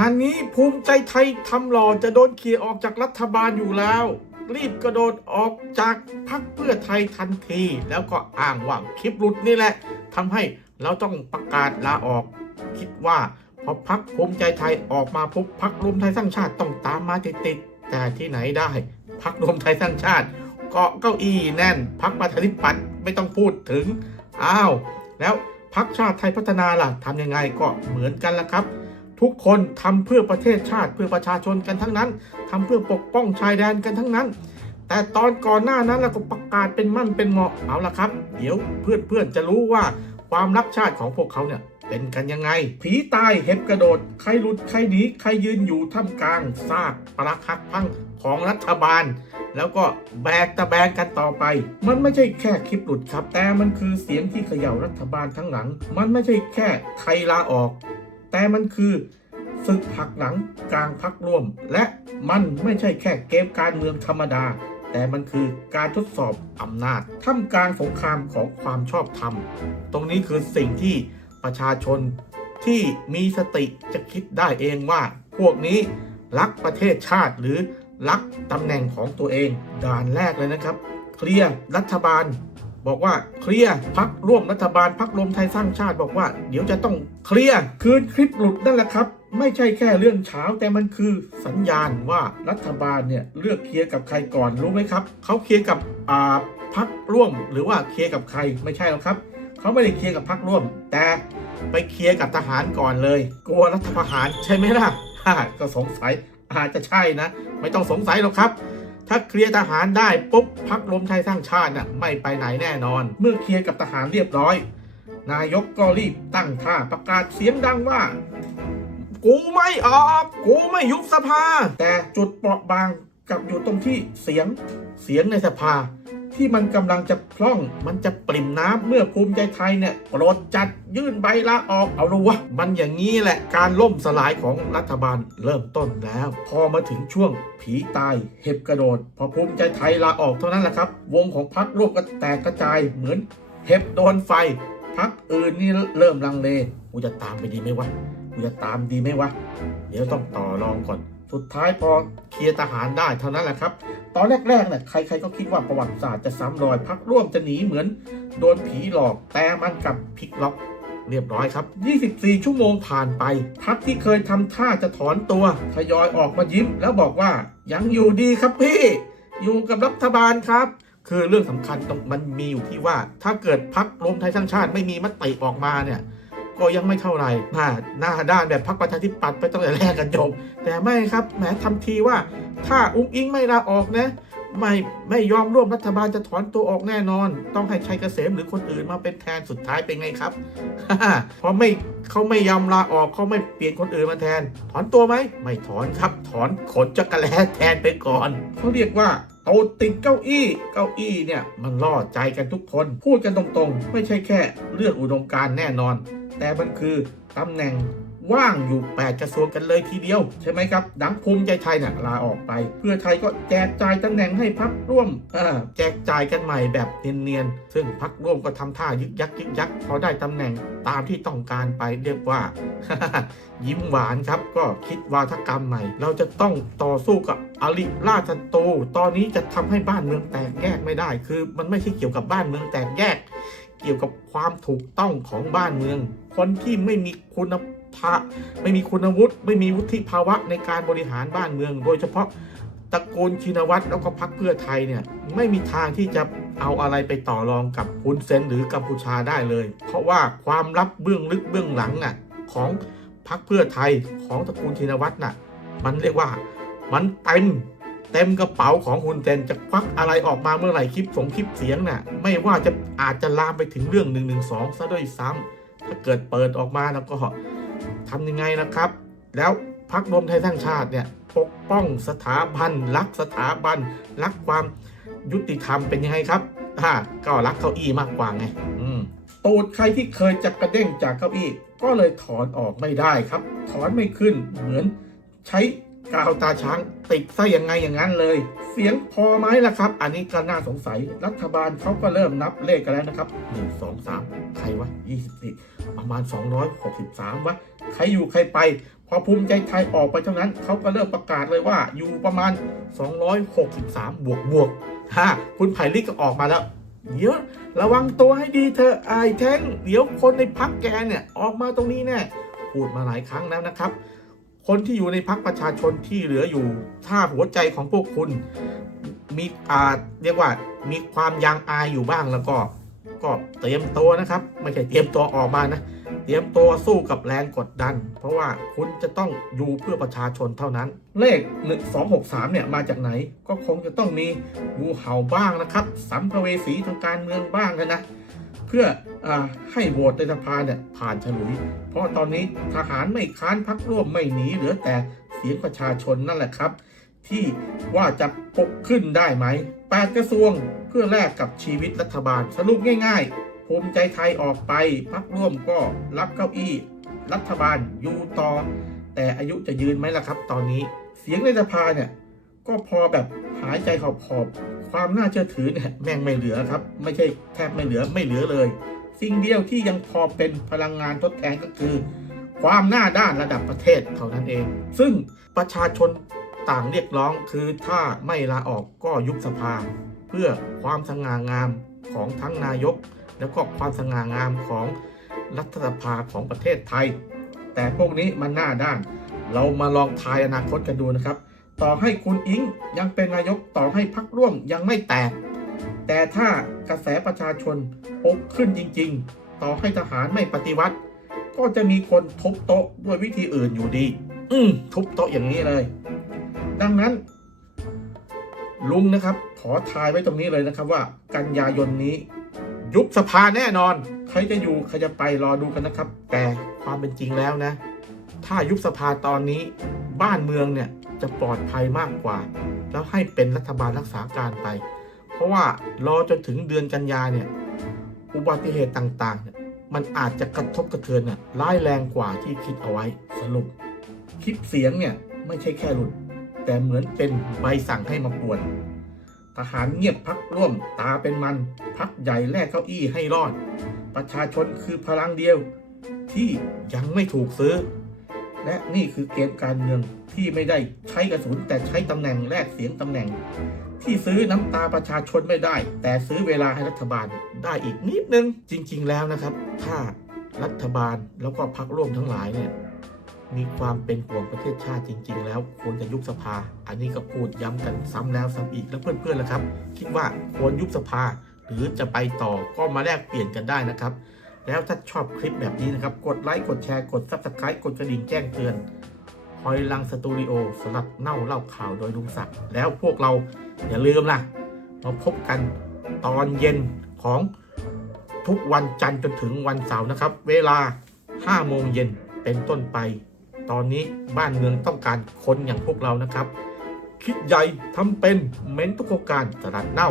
งานนี้ภูมิใจไทยทำหล่อจะโดนเขี่ยออกจากรัฐบาลอยู่แล้ว รีบกระโดดออกจากพักเพื่อไทยทันที แล้วก็อ้างว่าคลิปหลุดนี่แหละทำให้เราต้องประกาศลาออก คิดว่าพอพักภูมิใจไทยออกมาปุ๊บพักรวมไทยสร้างชาติต้องตามมาติดๆแต่ที่ไหนได้ พักรวมไทยสร้างชาติ เกาะเก้าอี้แน่น พักประชาธิปัตย์ไม่ต้องพูดถึงอ้าวแล้วพักชาติไทยพัฒนาล่ะทำยังไงก็เหมือนกันละครับ ทุกคนทำเพื่อประเทศชาติเพื่อประชาชนกันทั้งนั้นทำเพื่อปกป้องชายแดนกันทั้งนั้น แต่ตอนก่อนหน้านั้นเราก็ประกาศเป็นมั่นเป็นเหมาะเอาละครับ เดี๋ยวเพื่อนๆจะรู้ว่าความรักชาติของพวกเขาเนี่ยเป็นกันยังไง ผีตายเห็บกระโดด ใครหลุด ใครหนี ใครยืนอยู่ท่ามกลางซากปรักหักพังของรัฐบาล แล้วก็แบกตะแบกกันต่อไป มันไม่ใช่แค่คลิปหลุดครับ แต่มันคือเสียงที่เขย่ารัฐบาลทั้งหลัง มันไม่ใช่แค่ใครลาออก แต่มันคือศึกหักหลังกลางพักร่วม และมันไม่ใช่แค่เกมการเมืองธรรมดา แต่มันคือการทดสอบอำนาจท่ามกลางสงครามของความชอบธรรม ตรงนี้คือสิ่งที่ประชาชนที่มีสติจะคิดได้เองว่า พวกนี้รักประเทศชาติหรือรักตำแหน่งของตัวเองด่านแรกเลยนะครับ เคลียร์รัฐบาล บอกว่าเคลียร์พักร่วมรัฐบาลพักรวมไทยสร้างชาติบอกว่า เดี๋ยวจะต้องเคลียร์คืนคลิปหลุดนั่นแหละครับ ไม่ใช่แค่เรื่องเช้าแต่มันคือสัญญาณว่ารัฐบาลเนี่ยเลือกเคลียร์กับใครก่อนรู้ไหมครับเขาเคลียร์กับอ่าพักร่วมหรือว่าเคลียร์กับใครไม่ใช่หรอกครับเขาไม่ได้เคลียร์กับพักร่วม แต่ไปเคลียร์กับทหารก่อนเลย กลัวรัฐประหารใช่ไหมล่ะก็สงสัยอาจจะใช่นะ ไม่ต้องสงสัยหรอกครับ ถ้าเคลียร์ทหารได้ปุ๊บพักรวมไทยสร้างชาติน่ะไม่ไปไหนแน่นอน เมื่อเคลียร์กับทหารเรียบร้อย นายกก็รีบตั้งท่าประกาศเสียงดังว่า กูไม่ออกกูไม่ยุบสภา แต่จุดเปราะบางกับอยู่ตรงที่เสียงเสียงในสภา ที่มันกำลังจะพร่อง มันจะปริ่มน้ำเมื่อภูมิใจไทยเนี่ยโปรดจัดยื่นใบลาออกเอาละวะมันอย่างนี้แหละการล่มสลายของรัฐบาลเริ่มต้นแล้ว พอมาถึงช่วงผีตายเห็บกระโดด พอภูมิใจไทยลาออกเท่านั้นแหละครับ วงของพรรคร่วมก็แตกกระจายเหมือนเห็บโดนไฟพรรคอื่นนี่เริ่มลังเลกูจะตามไปดีไหมวะกูจะตามดีไหมวะเดี๋ยวต้องต่อรองก่อน สุดท้ายพอเคลียร์ทหารได้เท่านั้นแหละครับ ตอนแรกๆเนี่ยใครๆก็คิดว่าประวัติศาสตร์จะซ้ำรอยพักร่วมจะหนีเหมือนโดนผีหลอกแต่มันกลับพลิกล็อกเรียบร้อยครับ 24 ชั่วโมงผ่านไป พักที่เคยทำท่าจะถอนตัวทยอยออกมายิ้ม แล้วบอกว่ายังอยู่ดีครับพี่ อยู่กับรัฐบาลครับ คือเรื่องสำคัญตรงมันมีอยู่ที่ว่า ถ้าเกิดพักรวมไทยสร้างชาติไม่มีมติออกมาเนี่ย ก็ยังไม่เท่าไหร่หน้าหน้าด้านแบบพักประชาธิปัตย์ไปตั้งแต่แรกกันจบ แต่ไม่ครับแหมทำทีว่า ถ้าอุ้งอิงไม่ลาออกนะไม่ไม่ยอมร่วมรัฐบาลจะถอนตัวออกแน่นอน ต้องให้ชัยเกษมหรือคนอื่นมาเป็นแทนสุดท้ายเป็นไงครับเพราะไม่เขาไม่ยอมลาออกเขาไม่เปลี่ยนคนอื่นมาแทน ถอนตัวไหมไม่ถอนครับ ถอนขนจักรแลแทนไปก่อนเขาเรียกว่า โตติดเก้าอี้ เก้าอี้เนี่ยมันล่อใจกันทุกคน พูดกันตรงๆ ไม่ใช่แค่เรื่องอุดมการแน่นอน แต่มันคือตำแหน่ง ว่างอยู่ 8 กระทรวงกันเลยทีเดียว ใช่ไหมครับ ดังภูมิใจไทยเนี่ยลาออกไป เพื่อไทยก็แจกจ่ายตำแหน่งให้พักร่วมแจกจ่ายกันใหม่แบบเนียนๆ ซึ่งพักร่วมก็ทำท่ายึกยักยึกยักพอได้ตำแหน่งตามที่ต้องการไปเรียกว่า ยิ้มหวานครับ ก็คิดวาทกรรมใหม่ เราจะต้องต่อสู้กับอริราชศัตตอนนี้จะทำให้บ้านเมืองแตกแยกไม่ได้ คือมันไม่ใช่เกี่ยวกับบ้านเมืองแตกแยก เกี่ยวกับความถูกต้องของบ้านเมือง คนที่ไม่มีคุณ ภาไม่มีคุณวุฒิไม่มีวุฒิภาวะในการบริหารบ้านเมือง โดยเฉพาะตระกูลชินวัตรแล้วก็พรรคเพื่อไทยเนี่ยไม่มีทางที่จะเอาอะไรไปต่อรองกับฮุนเซนหรือกัมพูชาได้เลย เพราะว่าความลับเบื้องลึกเบื้องหลังอะของพรรคเพื่อไทยของตระกูลชินวัตรน่ะมันเรียกว่ามันเต็มเต็มกระเป๋าของฮุนเซนจะควักอะไรออกมาเมื่อไหร่คลิปสงคลิปเสียงน่ะไม่ว่าจะอาจจะลามไปถึงเรื่อง1นึซะด้วยซ้ำถ้าเกิดเปิดออกมาแล้วก็ ทำยังไงนะครับ แล้วพักรวมไทยสร้างชาติเนี่ยปกป้องสถาบันรักสถาบันรักความยุติธรรมเป็นยังไงครับอ่าก็รักเก้าอี้มากกว่าไงอืมตูดใครที่เคยจะกระเด้งจากเก้าอี้ ก็เลยถอนออกไม่ได้ครับ ถอนไม่ขึ้นเหมือนใช้ กาวตาช้างติดซะยังไงอย่างนั้นเลย เสียงพอไหมล่ะครับ อันนี้ก็น่าสงสัยรัฐบาลเขาก็เริ่มนับเลขกันแล้วนะครับ 1 2 3 ใครวะ 24 ประมาณ 263 วะ ใครอยู่ใครไป พอภูมิใจไทยออกไปเท่านั้น เขาก็เริ่มประกาศเลยว่าอยู่ประมาณ 263 บวกบวกฮ่าคุณไผ่ลิกก็ออกมาแล้วเดี๋ยวระวังตัวให้ดีเธอไอ้แท่งเดี๋ยวคนในพักแกเนี่ย ออกมาตรงนี้แน่พูดมาหลายครั้งแล้วนะครับ คนที่อยู่ในพักประชาชนที่เหลืออยู่ ถ้าหัวใจของพวกคุณ มีอาเรียกว่ามีความยางอายอยู่บ้างแล้วก็ ก็เตรียมตัวนะครับ ไม่ใช่เตรียมตัวออกมานะ เตรียมตัวสู้กับแรงกดดัน เพราะว่าคุณจะต้องอยู่เพื่อประชาชนเท่านั้น เลข1263เนี่ยมาจากไหน ก็คงจะต้องมีงูเห่าบ้างนะครับสัมภเวสีทางการเมืองบ้างนะนะ เพื่ออให้โหวตในสภาเนี่ยผ่านฉลุย เพราะตอนนี้ทหารไม่ค้านพักร่วมไม่หนีเหลือแต่เสียงประชาชนนั่นแหละครับ ที่ว่าจะปกขึ้นได้ไหมแปดกระทรวงเพื่อแลกกับชีวิตรัฐบาลสรุปง่ายๆ ภูมิใจไทยออกไปพักร่วมก็รับเก้าอี้ รัฐบาลอยู่ต่อ แต่อายุจะยืนไหมล่ะครับ ตอนนี้เสียงในสภาเนี่ยก็พอแบบ หายใจหอบๆความน่าเชื่อถือเนี่ยแม่งไม่เหลือครับ ไม่ใช่แทบไม่เหลือไม่เหลือเลย สิ่งเดียวที่ยังพอเป็นพลังงานทดแทนก็คือ ความหน้าด้านระดับประเทศเท่านั้นเอง ซึ่งประชาชนต่างเรียกร้องคือถ้าไม่ลาออกก็ยุบสภา เพื่อความสง่างามของทั้งนายก แล้วก็ความสง่างามของรัฐสภาของประเทศไทย แต่พวกนี้มันหน้าด้าน เรามาลองทายอนาคตกันดูนะครับ ต่อให้คุณอิงยังเป็นนายกต่อให้พักร่วมยังไม่แตก แต่ถ้ากระแสประชาชนปกขึ้นจริง ๆ ต่อให้ทหารไม่ปฏิวัติ ก็จะมีคนทุบโต๊ะด้วยวิธีอื่นอยู่ดี อืมทุบโต๊ะอย่างนี้เลย ดังนั้น ลุงนะครับ ขอทายไว้ตรงนี้เลยนะครับว่า กันยายนนี้ ยุบสภาแน่นอน ใครจะอยู่ใครจะไปรอดูกันนะครับ แต่ความเป็นจริงแล้วนะ ถ้ายุบสภาตอนนี้บ้านเมืองเนี่ย จะปลอดภัยมากกว่า แล้วให้เป็นรัฐบาลรักษาการไป เพราะว่ารอจนถึงเดือนกันยาเนี่ยอุบัติเหตุต่างๆเนี่ยมันอาจจะกระทบกระเทือนเนี่ยร้ายแรงกว่าที่คิดเอาไว้สรุป คลิปเสียงเนี่ยไม่ใช่แค่หลุด แต่เหมือนเป็นใบสั่งให้มาป่วน ทหารเงียบพักร่วมตาเป็นมัน พักใหญ่แลกเก้าอี้ให้รอด ประชาชนคือพลังเดียวที่ยังไม่ถูกซื้อ และนี่คือเกมการเมืองที่ไม่ได้ใช้กระสุนแต่ใช้ตำแหน่งแลกเสียงตำแหน่ง ที่ซื้อน้ำตาประชาชนไม่ได้ แต่ซื้อเวลาให้รัฐบาลได้อีกนิดนึง จริง ๆ แล้วนะครับ ถ้ารัฐบาลแล้วก็พรรคร่วมทั้งหลายเนี่ยมีความเป็นห่วงประเทศชาติจริง ๆ แล้วควรจะยุบสภา อันนี้ก็พูดย้ำกันซ้ำแล้วซ้ำอีกแล้วเพื่อนๆล่ะครับ คิดว่าควรยุบสภา หรือจะไปต่อก็มาแลกเปลี่ยนกันได้นะครับ แล้วถ้าชอบคลิปแบบนี้นะครับ กดไลค์ กดแชร์ กด Subscribe กดกระดิ่งแจ้งเตือนหอยลังสตูดิโอสำหรับเน่าเล่าข่าวโดยลุงศักดิ์แล้วพวกเราอย่าลืมล่ะ มาพบกันตอนเย็นของทุกวันจันทร์จนถึงวันเสาร์นะครับ เวลา 5 โมงเย็นเป็นต้นไป ตอนนี้บ้านเมืองต้องการคนอย่างพวกเรานะครับ คิดใหญ่ทำเป็นเม้นทุกโครงการตลาดเน่า